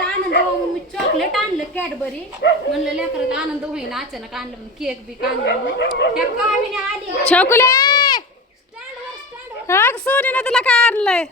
तिला आनंद व्हावा मी चॉकलेट आणलं कॅडबरी म्हणलं लेकरात आनंद होईल अचानक आणलं म्हणून केक बी आणलं त्या कामीने आली. स्टँडवर सोनीनं तुला काय आणलंय?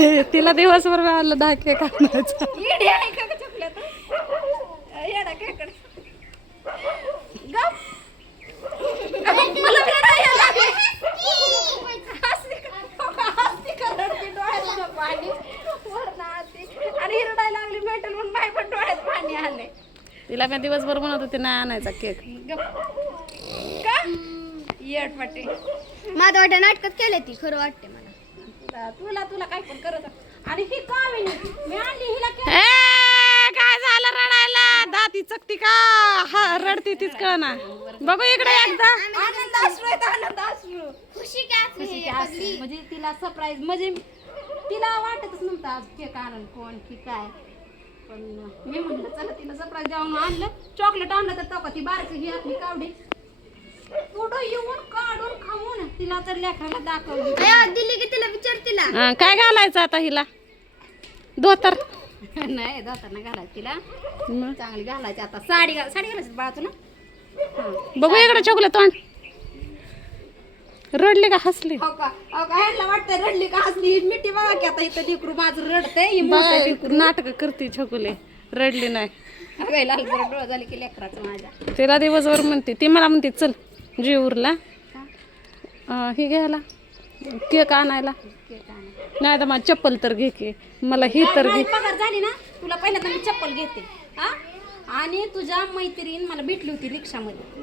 म्हणून बाई पण डोळ्यात पाणी आले तिला मी दिवसभर म्हणत होते नाही आणायचा केक. माझं वाटतं नाटकात केले ती खरं वाटते मला. तुला तुला काय पण करत आणि ही कामिनी मी आणली हिला केक. ए काय झालं रडायला? दाती चकती का? हा रडती तीच कळ ना बघू इकडे एकदा. आनंद अश्रू आहेत आनंद अश्रू खुशी काय खुशी की हसू. म्हणजे तिला सरप्राईज म्हणजे तिला वाटतच नव्हतं आज केक आणून कोण की काय. पण मी म्हणलं चला तिला सरप्राईज द्यावं आणलं. चॉकलेट आणलं तर तो का ती बारकी ही आपली कावडी. पुढं येऊन काढून खाऊन तिला तर लेकराला दाखवली. अयो, दिली की तिला विचार तिला. हा, काय घालायचं आता हिला? धोतर. नाही जाताना घालायची तिला. मग. चांगली घालायची आता. साडी घाल साडी घालायची बाळा तुला हां बघू इकडे चोकलं तोंड. रडली का हसली? हो का? हो का? ह्यांना वाटतं रडली का हसली? ही मिठी बघा की आता इथं लेकरू माझं रडतंय ही मोठं लेकरू नाटक करते छकुले. रडली नाही. अगं, लाल जरा डोळा झाले की लेकराचं माझ्या. तिला दिवसभर म्हणते ती मला म्हणते चल जीवरला अं, हे घ्यायला. केक आणायला. नाही तर मला चप्पल तर घे की. मला ही तर घे. पगार झाली ना. तुला पहिल्यांदा मी चप्पल घेते. हा? आणि तुझ्या मैत्रीण मला भेटली होती रिक्षामध्ये.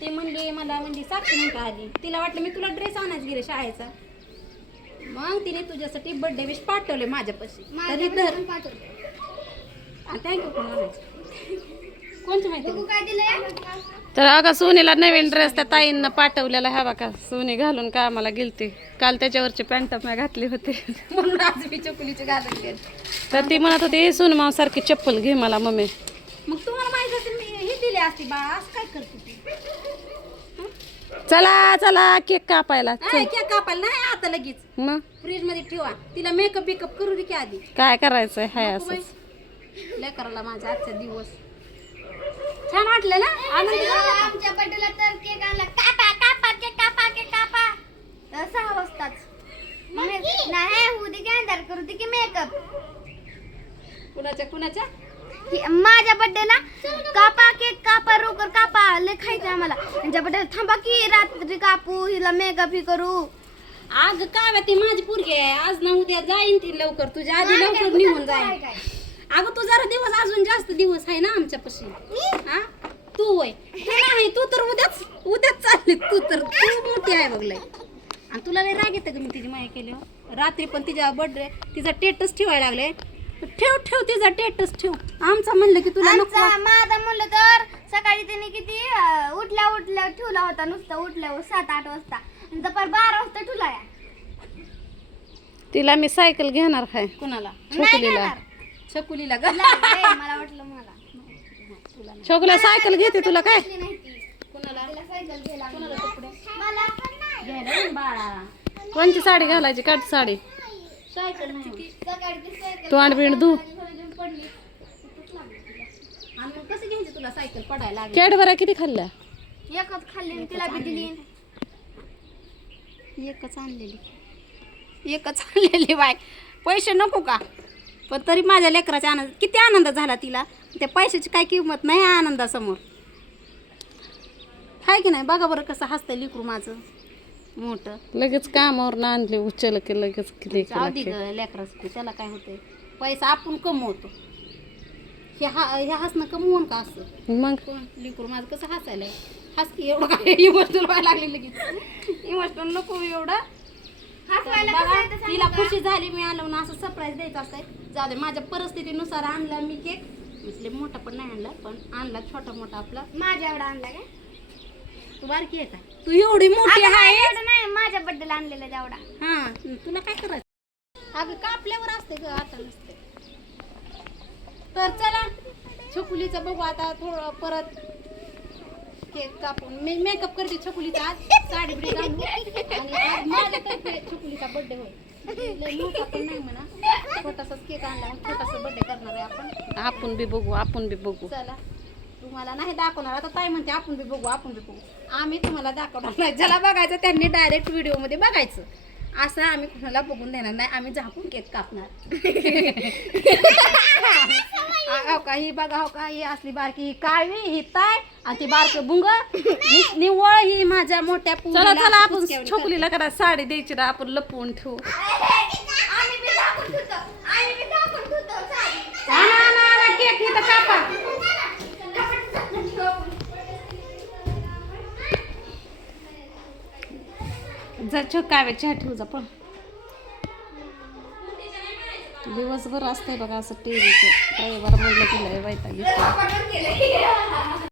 ते म्हणले मला म्हणजे साक्षी का आली. तिला वाटलं मी तुला ड्रेस आणायच गेले शाळेचा. मग तिने तुझ्यासाठी बर्थडे विश पाठवले माझ्यापाशी. तरी तर. थँक्यू कोण आणायचं तर अगं सोनीला नवीन ड्रेस त्या ताईंना पाठवलेला हा बघा. सोनी घालून कामाला गेलती? काल त्याच्यावरची पॅन्ट मी घातली होती. म्हणून आज मी चकुलीची गाजर केली तर ती म्हणत होती सोनमाव सारखी चप्पल घे मला मम्मी. मग तुम्हाला माहीत असेल मी ही दिली असती बा असं काय करते ती? चला चला केक कापायला. नाही केक कापायला नाही आता लगेच. मग? फ्रीजमध्ये ठेवा. तिला मेकअप बिकअप करू दे की आधी. काय करायचंय? हाय. असं लेकराला माझा आजचा दिवस. वाटलं ना? आमच्या बड्डेला तर केक आणला कापा कापा केक कापा केक कापा. तर सहा वाजताच नाही होऊ दे की अंधार करू दे की मेकअप कुणाच्या कुणाच्या? माझ्या बड्डेला कापा केक कापा रोकर कापा लय खायचं आम्हाला. त्यांच्या बड्डेला थांबा की रात्री कापू हिला मेकअप ही करू. आज काय ती माझी पोरगी आहे. आज ना उद्या जाईन ती लवकर. तुझ्या आधी लवकर निघून जाईन. अगं तू जरा दिवस अजून जास्त दिवस आहे ना आमच्यापाशी. हा? तू होय. तू नाही तू तर उद्याच उद्याच चालली. तू तर तू मोठी आहे बघ लय. आणि तुला लय राग येतं का मी तिची माया केली हो? रात्री पण तिच्या बर्थडे तिचा टेटस ठेवायला लागले. ठेव ठेव तिचा टेटस ठेव. आमचा म्हणलं की तुला नको. आमचा माझा म्हणलं तर सकाळी त्याने किती अं, उठल्या उठल्या ठेवला होता नुसतं उठल्यावर सात आठ वाजता. आणि दुपार बारा वाजता ठेवला या. तिला मी सायकल घेणार आहे कुणाला? नाही छकुलीला. छकुलीला ग नाही, मला वाटलं मला. छोकला सायकल घेते तुला काय? घेतली नाही ती. कुणाला? तिला सायकल घ्यायला मला पण नाही. घ्यायला ना बाळा कोणची साडी घालायची? काट साडी. सायकल नाही सकाळी ती सायकल तोंड बिंड धू. पडली. आणि मग कसं घ्यायची तुला सायकल पडायला लागली? कॅडबऱ्या किती खाल्ल्या? एकच खाल्ली आणि तिला बी दिली. एकच आणलेली. एकच आणलेली बाय पैसे नको का? पण तरी माझ्या लेकराचा आनंद किती आनंद झाला तिला. त्या पैशाची काय किंमत नाही आनंदासमोर. हाय की नाही? बघा बरं कसं हसतंय लिकरू माझं. मोठं. लगेच कामावर आणले उचल की लगेच किती जाऊ ग लेकरासाठी त्याला काय होतंय? पैसा आपण कमवतो. हे हा हे हसणं कमवून का असं? मग? कोण? लिकरू माझं कसं हसायला हस की एवढं काय? इमोशनल व्हायला लागले लगेच. इमोशनल नको एवढं. हसवायला बघा, आहे तिला खुशी झाली मी आलो ना असं सरप्राईज द्यायचं असतंय जाऊ दे माझ्या परिस्थितीनुसार आणला मी केक. म्हणजे मोठा पण नाही आणला पण आणला छोटा मोठा आपला. माझ्याकडे आणला काय? बारकी आहे का? तू एवढी मोठी अगं, आहे एवढं नाही माझ्या बड्डेला आणलेला तेवढा हा तुला काय करायचं? अगं कापल्यावर असते ग आता नसते. तर चला छकुलीचं बघू आता थोडं परत केक कापून. मी मेकअप करते छकुलीचा आज साडी बिडी घालून. आणि आज माझ्यातर्फे छकुलीचा बर्थडे लय मोठा पण नाही म्हणा. छोटासाच केक आणला छोटासा बर्थडे करणार आहे आपण. आपण बी बघू आपण बी बघू. चला. तुम्हाला नाही दाखवणार आता ताई म्हणते आपण बी बघू आपण बी बघू. आम्ही तुम्हाला दाखवणार नाही. ज्याला बघायचं त्यांनी डायरेक्ट व्हिडिओमध्ये बघायचं. असं आम्ही कुणाला बघून देणार नाही. आम्ही झाकून केक कापणार. हो का ही बघा हो का ही असली बारकी ही काळवी ही ताय आणि ती बारक बुंग. नि- निव्वळ ही माझ्या मोठ्या चला आपण छोकलीला करा साडी द्यायची ना आपण लपवून ठेवू आम्ही बी दाखवून ठेवतो आम्ही बी दाखवून ठेवतो साडी. करते. आणा, आणा, आणा, केक इथं कापा जा चहा चहा ठेवू जा पण दिवसभर असतंय बघा असं टीव्हीचं रविवार म्हणलं की लय वैताग